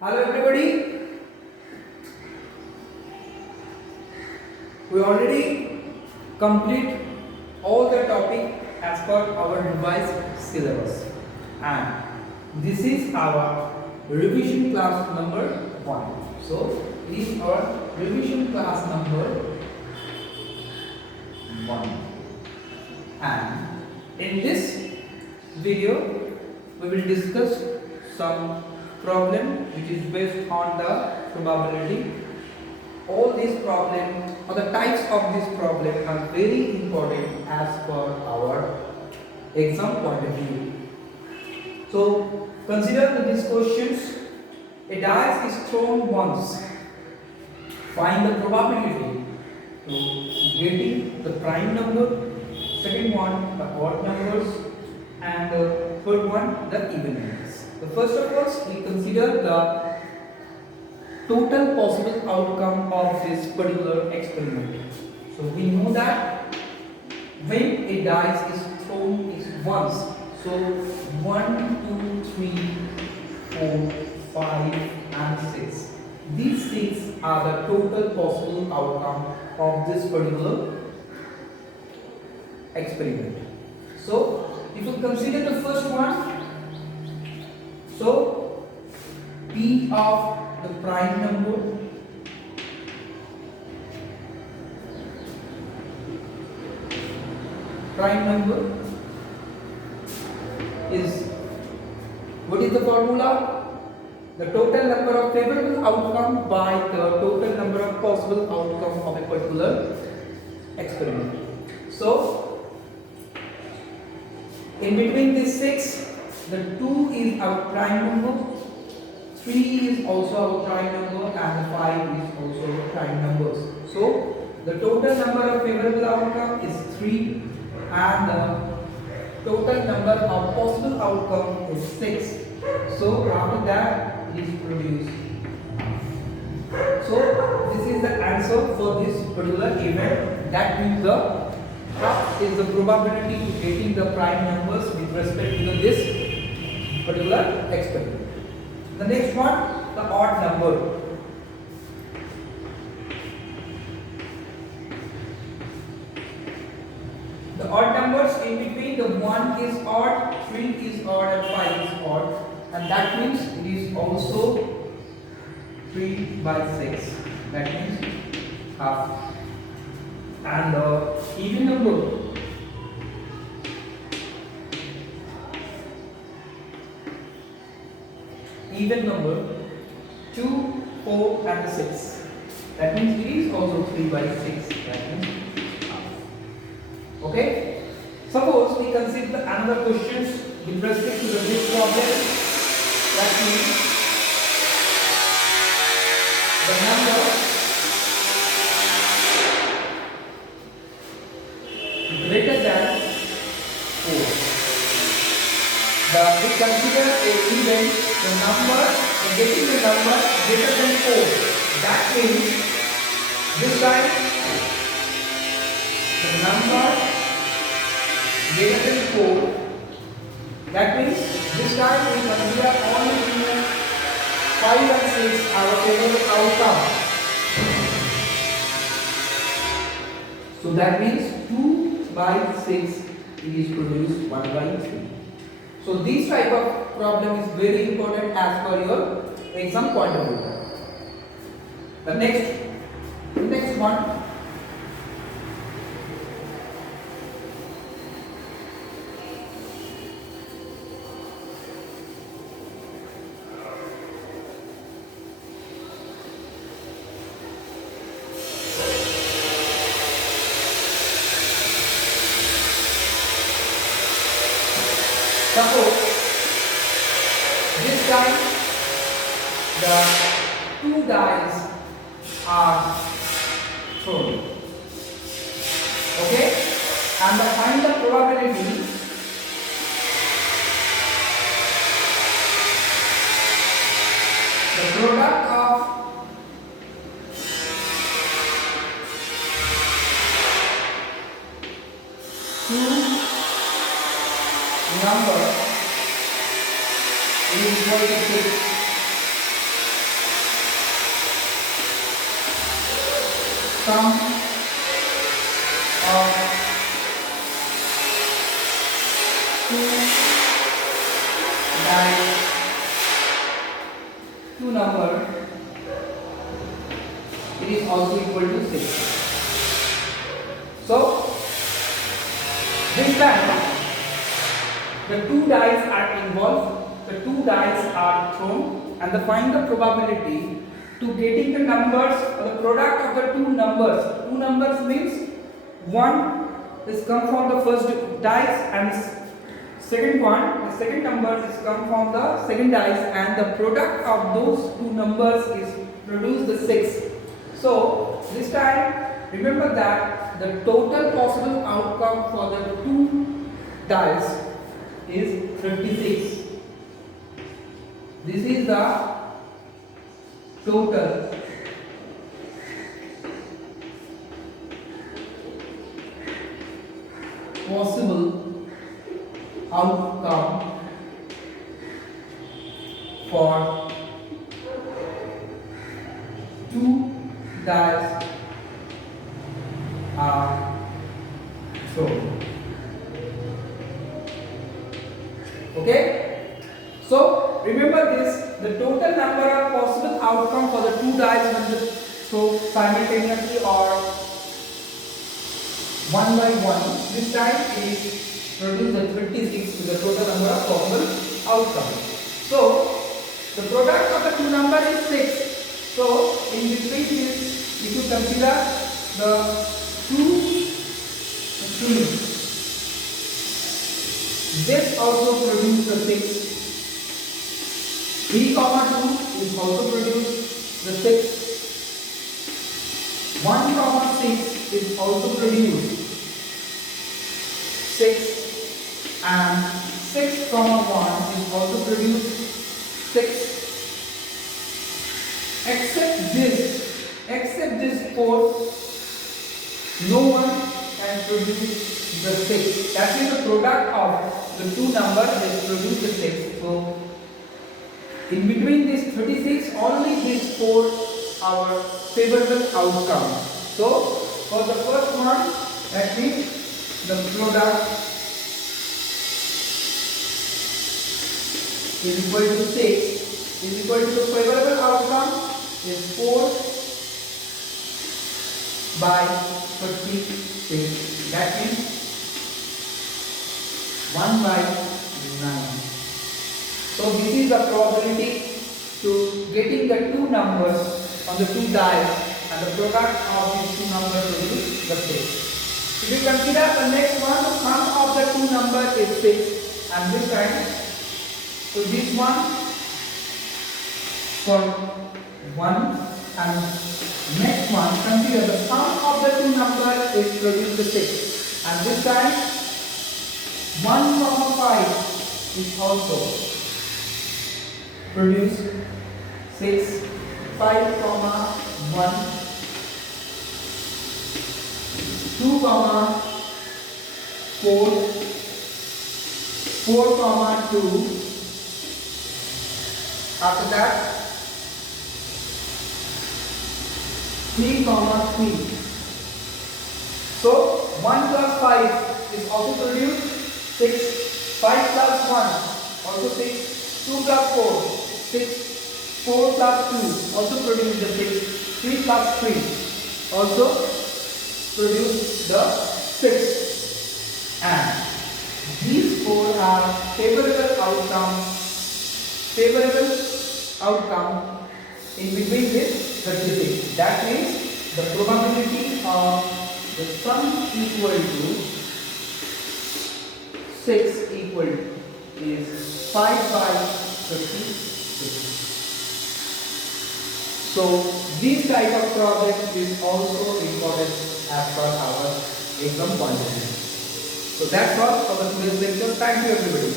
Hello everybody, we already complete all the topic as per our revised syllabus, and this is our revision class number 1. So it is our revision class number 1, and in this video we will discuss some problem which is based on the probability. All these problems or the types of this problem are very important as per our exam point of view. So consider these questions. A dice is thrown once. Find the probability to getting the prime number, second one the odd numbers, and the third one the even numbers. The first of all, we consider the total possible outcome of this particular experiment. So we know that when a dice is thrown is once, so 1, 2, 3, 4, 5 and 6. These 6 are the total possible outcome of this particular experiment. So if you consider the first one, so P of the prime number is, what is the formula? The total number of favorable outcome by the total number of possible outcome of a particular experiment. So in between these 6, the 2 is our prime number, 3 is also our prime number, and 5 is also our prime numbers. So the total number of favorable outcome is 3 and the total number of possible outcome is 6. So after that it is produced. So this is the answer for this particular event. That means the what is the probability to getting the prime numbers with respect to this particular experiment. The next one, the odd number. The odd numbers in between, the 1 is odd, 3 is odd and 5 is odd, and that means it is also 3 by 6. That means half. And the even number, even number 2, 4 and 6. That means it is also 3 by 6. That means half. Okay. Suppose we consider another questions with respect to this problem. That means the number greater than 4. We consider a event the number getting the number greater than 4. That means this time the number greater than 4. That means this time we consider only 5 and 6 our favorite outcome. So that means 2 by 6 it is produced 1 by 3. So this type of problem is very important as per your exam point of view. The next one, suppose this time the 2 dice are thrown. Okay, and find the probability the product of two number is equal to 6. sum of two dice, two number, it is also equal to 6. So this time the two dice are involved, the two dice are thrown, and find the probability to getting the numbers or the product of the two numbers. Two numbers means one is come from the first dice and second number is come from the second dice, and the product of those two numbers is produce the 6. So this time remember that the total possible outcome for the two dice is 36. This is the total possible outcome for two dice are thrown. Okay, so remember this, the total number of possible outcome for the two dice when they throw simultaneously or one by one, this time is produce the 36 to the total number of possible outcome. So the product of the two number is 6. So in between this, if you consider the 2, this also produce the 6. 3, 2 is also produce the 6. 1, 6 is also produce 6, and 6, 1 is also produce 6. Except this 4, no one can produce the 6. That is the product of the two numbers that produce the 6. So in between this 36, only these 4 are favorable outcome. So for the first one, that means the product is equal to 6 is equal to the favorable outcome is 4 by 36. That means 1 by 9. So this is the probability to getting the two numbers on the two dice, and the product of these two numbers will be the 6. If you consider the next one, the sum of the two numbers is 6, and this time, so this one for 1, and next one, consider the sum of the two numbers is produce the 6, and this time 1, 5 is also produce 6, 5, 1, 2, 4, 2. After that 3, 3. So 1 plus 5 is also produced 6, 5 plus 1 also 6, 2 plus 4 6, 4 plus 2 also produce the 6, 3 plus 3 also produce the 6, and these 4 are favorable outcome in between this 36. That means the probability of the sum equal to 6 equal is 5 by 36. So this type of problem is also important as per our exam point of view. So that's all for the today's lecture. Thank you everybody.